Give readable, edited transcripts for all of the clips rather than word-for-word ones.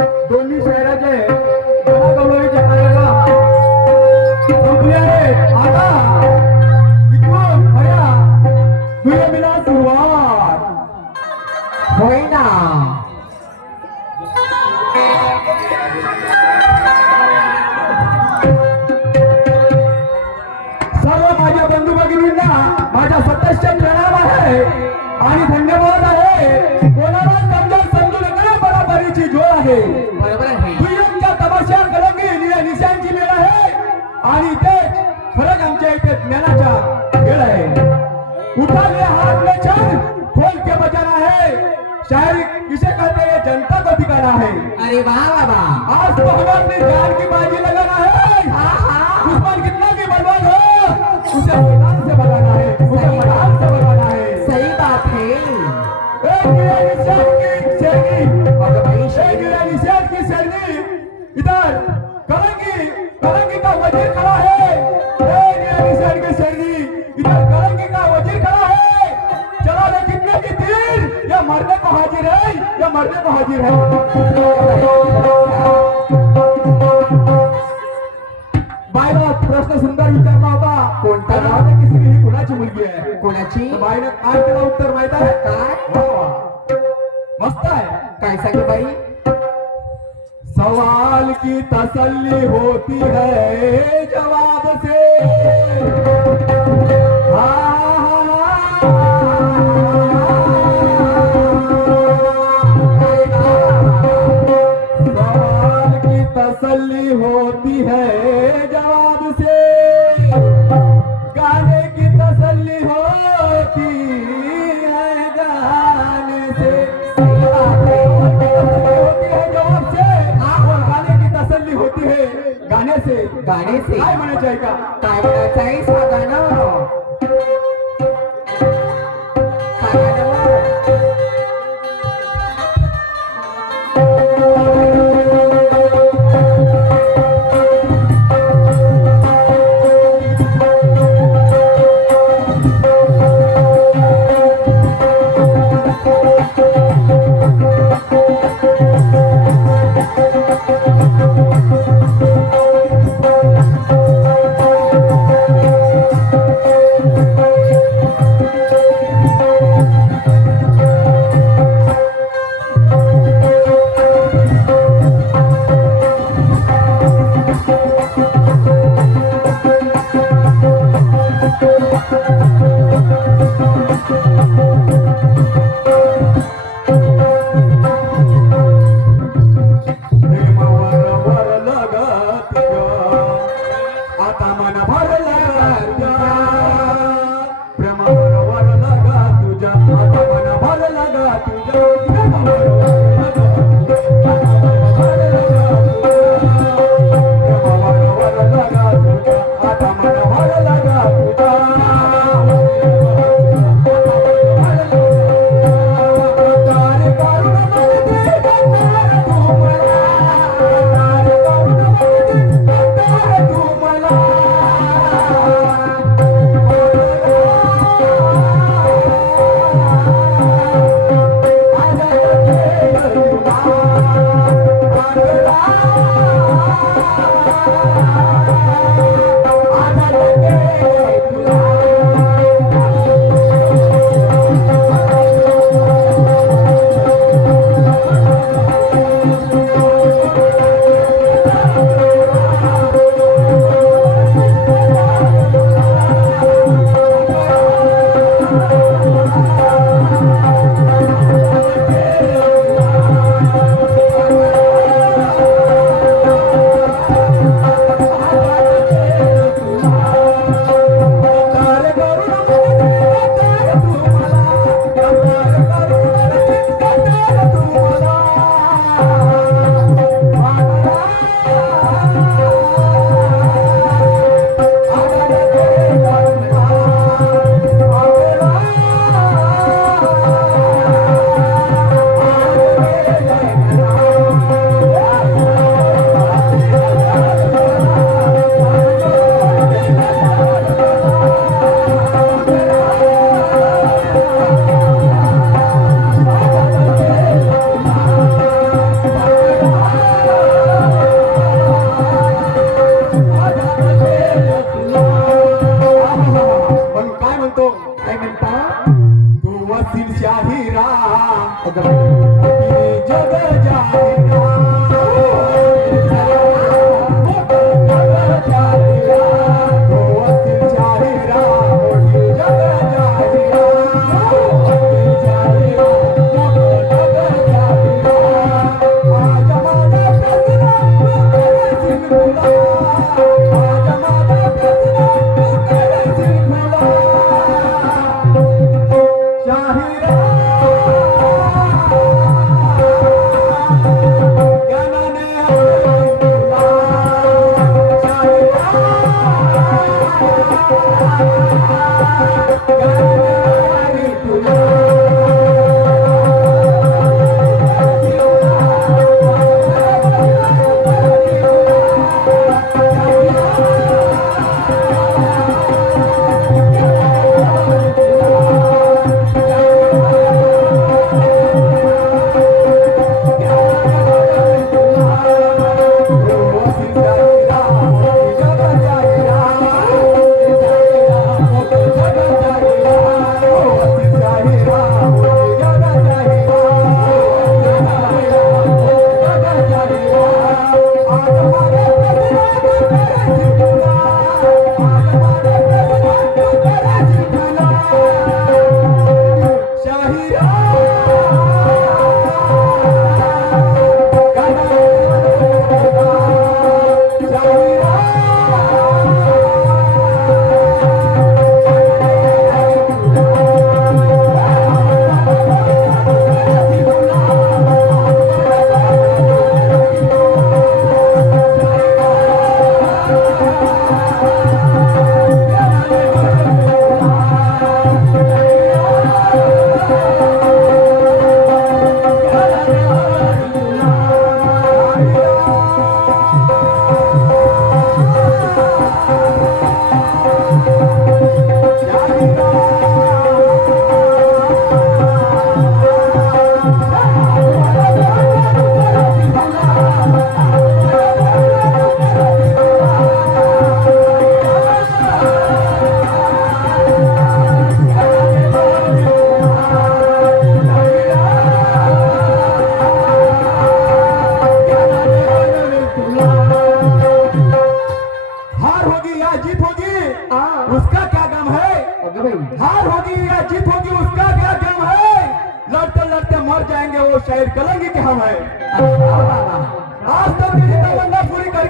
दोन्ही शहराचे गणागौरवीचे कार्यक्रम संपले आहेत. आता इथून खऱ्या दुय्यमीला सुरुवात होय ना. सर्व माझ्या बंधू भगिनींना माझ्या स्वतःचे प्रणाम आहे आणि धन्यवाद आहे. कोणाला समजा समजू नका, बराबरीची जोड आहे. बरोबर आहे. दुय्यमच्या तमाशा कलंगी निळ्या निशांची मेळ आहे आणि ते खरंच आमच्या इथे ज्ञानाचा खेळ आहे. उठाले हाथ में छंद खोल के बजाना है, शायरी किसे कहते हैं जनता को दिखाना है. अरे वाह बाबा. आज तो हम अपनी जान की बाजी लगाना है. दुश्मन कितना भी बलवान हो, उसे मैदान से भगाना है, उसे मैदान से भगाना है. सही बात है. एक गिरा निशान की शेरनी, अगं बाई, एक गिरा निशान की शेरनी, इधर कलंगी कलंगी का वजीर खड़ा है. एक गिरा निशान की शेरनी, इधर कलंगी का वजीर खड़ा है. चला ले कितने की तीर, ये मरने को हाजिर है, ये मरने को हाजिर है. बाईला प्रश्न सुंदर विचारला होता. कोणता? किसी ही कुणाची मुलगी आहे. कोणाची? बाईने काय त्याला उत्तर माहित आहे काय? वा वा, मस्त आहे. काय सांगू बाई? सवाल की तसल्ली होती है जवाब से. सवाल की तसल्ली होती है जवाब से, गाने की तसल्ली होती है गाने से. होती है जवाब से और गाने की तसल्ली होती है गाने से. गाणे से. काय म्हणायचं आहे का? काय म्हणायचं आहे? सांगा ना. सांगा ना मग.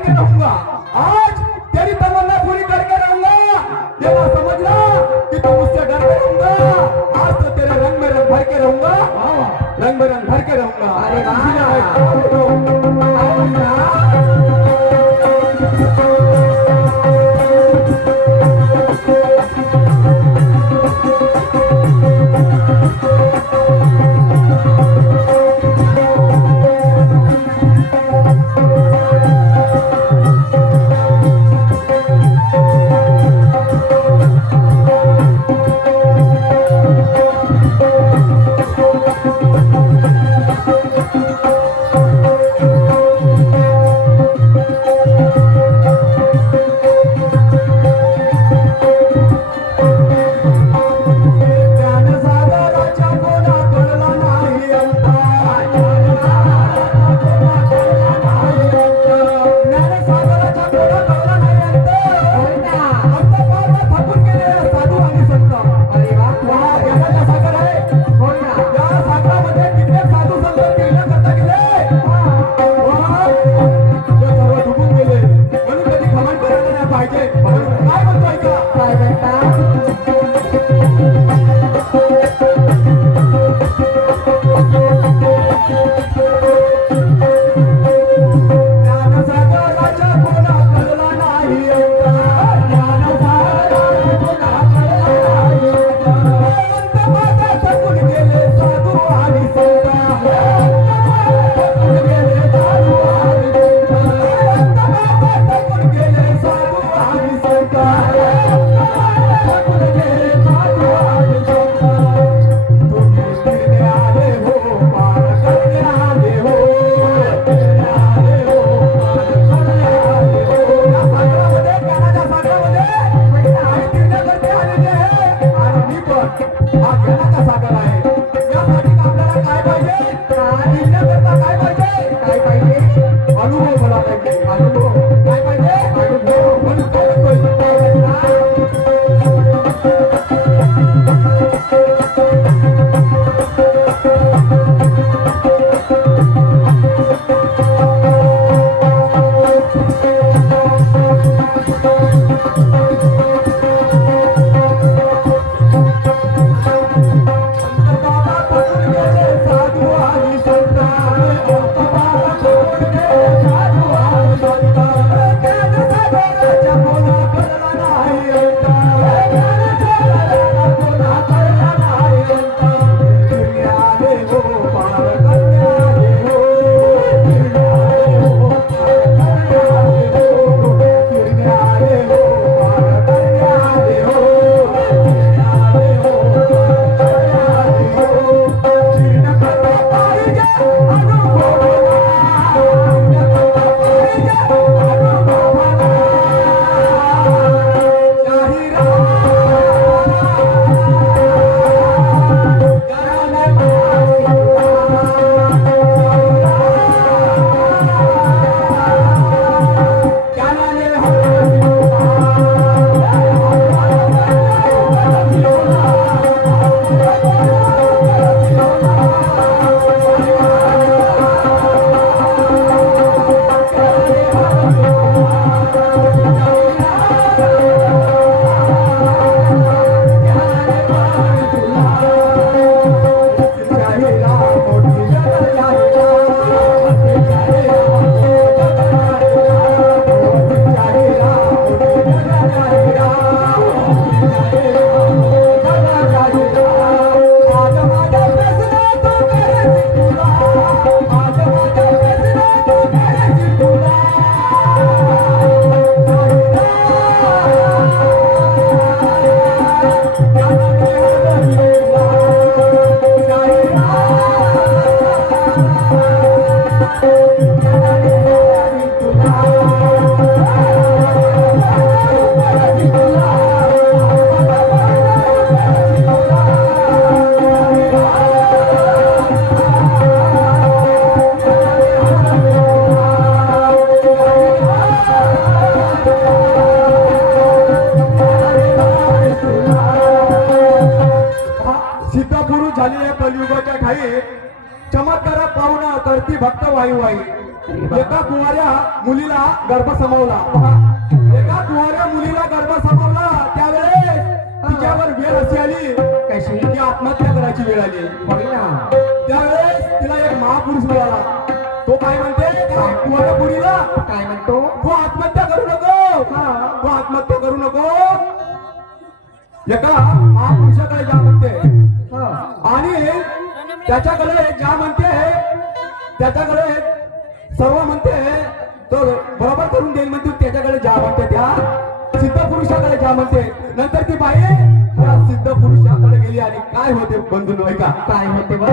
करके रहूंगा, आज तेरी तमन्ना पूरी करके रहूंगा। तेरा समझना कि तुम मुझसे डर के रहूंगा, आज तो तेरे रंग में रंग भर के रहूंगा, रंग में रंग भर के रहूंगा। अरे वाह। इसीलिए सिद्धपुरुष झालेल्या कलियुगाच्या ठाई चमत्कारा पाहुणा करती भक्त वाई वाई एका कुवाऱ्या मुलीला गर्भ समावला. एका कुवाऱ्या मुलीला गर्भ समावला त्यावेळेस तिच्यावर वेळ अशी आली कशी की आत्महत्या करायची वेळ आली. होय ना त्यावेळेस तिला एक महापुरुष मिळाला. तो काय म्हणते त्या कुवाऱ्या मुलीला, काय म्हणतो तू आत्महत्या करू नको, हा. तू आत्महत्या करू नको. एका महापुरुषाकडे जा म्हणते हा. आणि त्याच्याकडे ज्या म्हणते त्याच्याकडे सर्व म्हणते तो बरोबर करून देईल म्हणते. त्याच्याकडे ज्या म्हणते त्या सिद्ध पुरुषाकडे ज्या म्हणते. नंतर ती बाई त्या सिद्ध पुरुषाकडे गेली आणि काय होते बंधू ऐका. काय होते बघ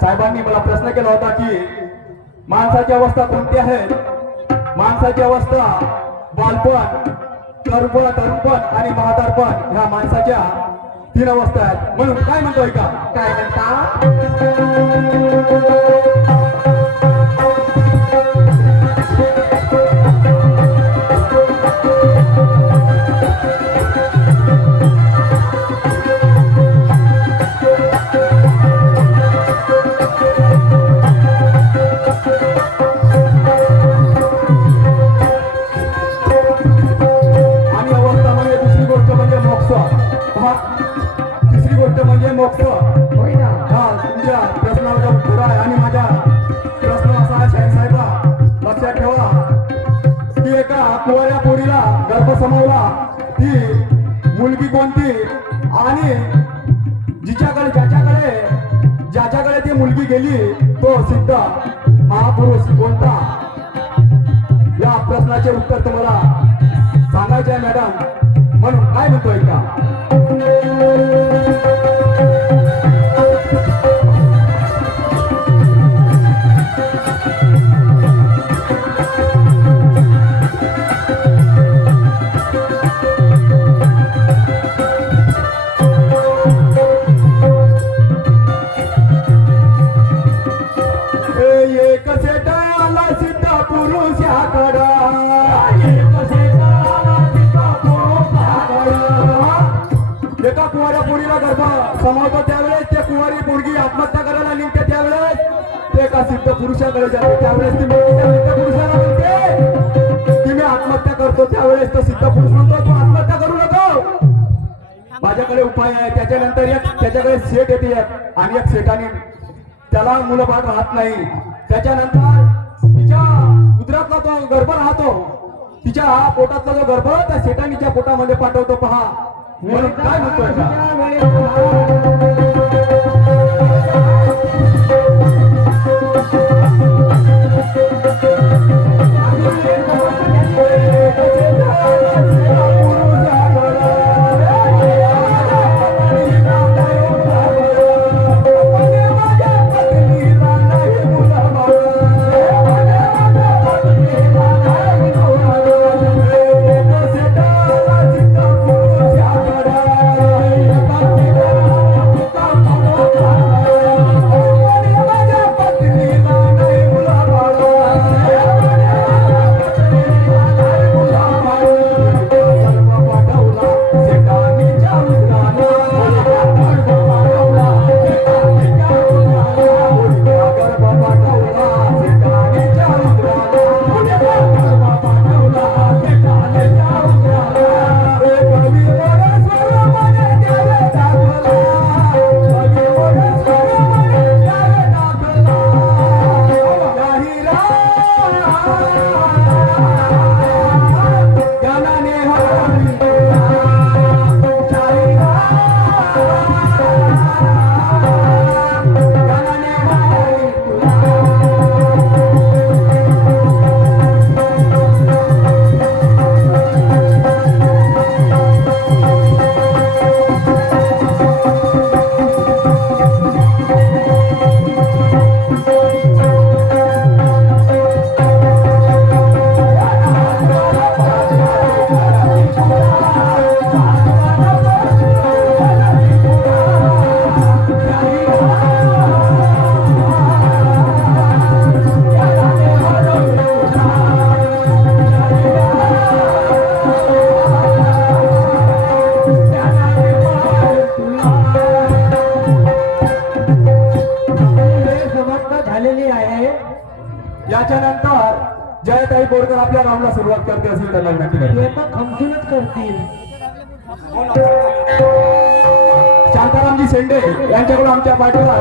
साहेबांनी मला प्रश्न केला होता की माणसाची अवस्था कोणती आहे. माणसाची अवस्था बालपण, तरुणपण आणि म्हातारपण ह्या माणसाच्या 3 अवस्था आहेत. म्हणून काय म्हणतोय का, काय म्हणता मोक्ष पहा तिसरी गोष्ट म्हणजे मोक्ष होय ना हा तुमच्या प्रश्नाला उत्तर आहे आणि माझ्या प्रश्न असा आहे शाहीर साहेबा लक्षात ठेवा की एका कुवाऱ्या पोरीला गर्भ समावला ती मुलगी कोणती आणि ज्याच्याकडे ती मुलगी गेली तो सिद्ध महापुरुष कोणता या प्रश्नाचे उत्तर तुम्हाला सांगायचे आहे मॅडम म्हणून काय म्हणतोय का एक सेटाला सिद्ध पुरुषाकडं एका कुवाऱ्या पोरीला गर्भ समावतो त्यावेळेस ते कुवारी पोरगी आत्महत्या करायला निघते त्यावेळेस ते एका सिद्ध पुरुषाकडे जाते त्यावेळेस ती मुलगी त्या सिद्ध पुरुषाला म्हणते की मी आत्महत्या करतो त्यावेळेस तो सिद्ध पुरुष म्हणतो तू आत्महत्या करू नको माझ्याकडे उपाय आहे त्याच्यानंतर त्याच्याकडे सेट येते आणि एक सेटाने त्याला मुलबाळ राहत नाही त्याच्यानंतर तिच्या उदरातला तो गर्भ राहतो तिच्या पोटातला जो गर्भ त्या सेटानीच्या पोटामध्ये पाठवतो पहा म्हणून काय म्हणतोय का? याच्यानंतर जयताई बोरकर आपल्या राऊंडला सुरुवात करते असेल त्यांना विनंती करते खमसूनच करतील शांतारामजी शेंडे यांच्याकडून आमच्या पाठीला